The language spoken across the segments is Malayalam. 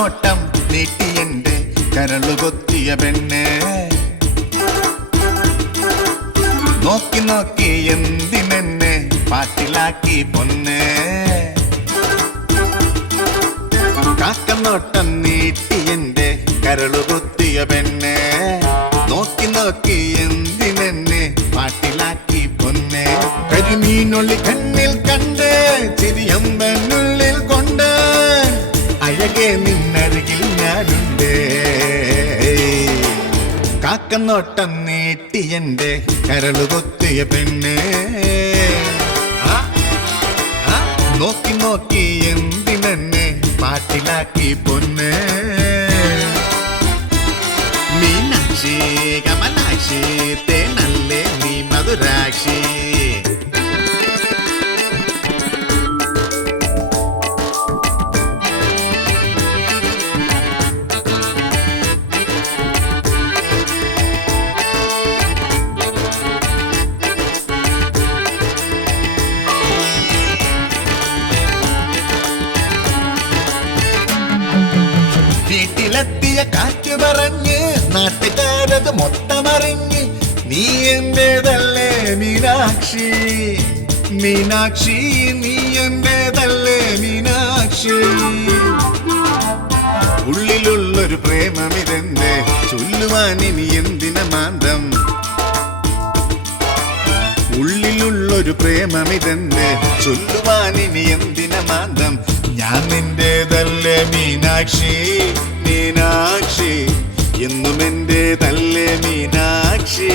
കാക്കനോട്ടം നീട്ടി എന്റെ കരളുകൊത്തിയ പെണ്ണ് നോക്കി നോക്കി എന്തിനെന്നെ പാട്ടിലാക്കി പൊന്ന് കാക്കനോട്ടം നീട്ടി എന്റെ കരളുകൊത്തിയ പെണ്ണ് നോക്കി നോക്കി എന്തിനെന്നെ പാട്ടിലാക്കി പൊന്ന് കരിമീനൊളി കണ്ണിൽ കണ്ട് ചിരിയമ്പനുള്ളിൽ കൊണ്ട് അഴകെ നിന്നരികിൽ ഞാനുണ്ട് കാക്കനോട്ടം നീട്ടി എന്റെ കരളുകൊത്തിയ പെണ്ണ് നോക്കി നോക്കി എന്തിനെന്നെ പാട്ടിലാക്കി പൊന്ന് മീനാക്ഷി കമലാക്ഷി തേനല്ലേ നീ മധുരാക്ഷി വീട്ടിലെത്തിയ കാറ്റ് പറഞ്ഞ് നാട്ടുകാരത് മൊത്തമറിഞ്ഞ് നീ എന്റേതല്ലേ മീനാക്ഷി മീനാക്ഷി നീ എന്റേതല്ലേ മീനാക്ഷി ഉള്ളിലുള്ളൊരു പ്രേമമിതെന്നെ ചൊല്ലുവാൻ ഇനി എന്തിന മാന്തം ഉള്ളിലുള്ളൊരു പ്രേമമിതെന്നെ ചൊല്ലുവാൻ ഇനി എന്തിന മാന്തം ഞാൻ നിന്റേതല്ലേ മീനാക്ഷി മീനാക്ഷി എന്നും എന്റേതല്ലേ മീനാക്ഷി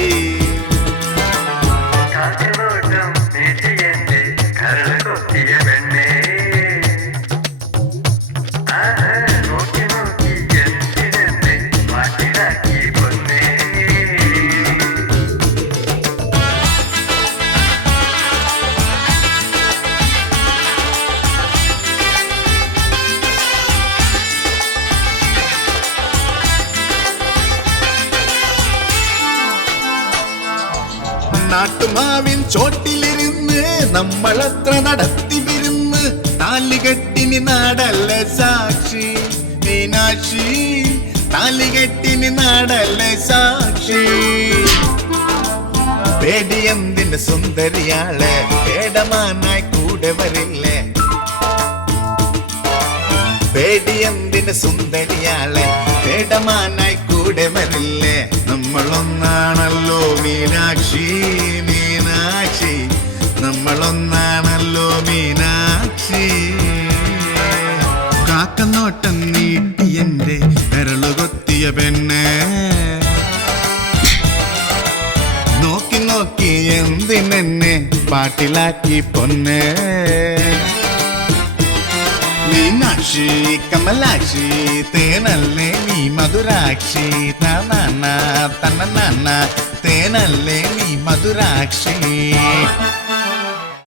നാട്ടുമാവിൻ ചോട്ടിലിരുന്ന് നമ്മളത്ര നടത്തി വിരുന്ന് താലികെട്ടിനി നാടല്ല സാക്ഷി മീനാക്ഷി താലികെട്ടിനി നാടല്ല സാക്ഷി പേടിയെന്തിന്റെ സുന്ദരിയാളെ പേടമാനായി കൂടെ വരില്ലേ പേടിയെന്തിന്റെ സുന്ദരിയാളെ പേടമാനായി കൂടെ വരില്ലേ നമ്മളൊന്നാണല്ലോ മീനാക്ഷി മീനാക്ഷി നമ്മളൊന്നാണല്ലോ മീനാക്ഷി കാക്കനോട്ടം നീട്ടി എന്റെ കരളുകൊത്തിയ പെണ്ണ് നോക്കി നോക്കി എന്തിനെന്നെ പാട്ടിലാക്കി പൊന്ന് മീനാക്ഷി കമലാക്ഷി തേനല്ലേ നീ മധുരാക്ഷി തന്ന തന്ന തേനല്ലേ നീ മധുരാക്ഷി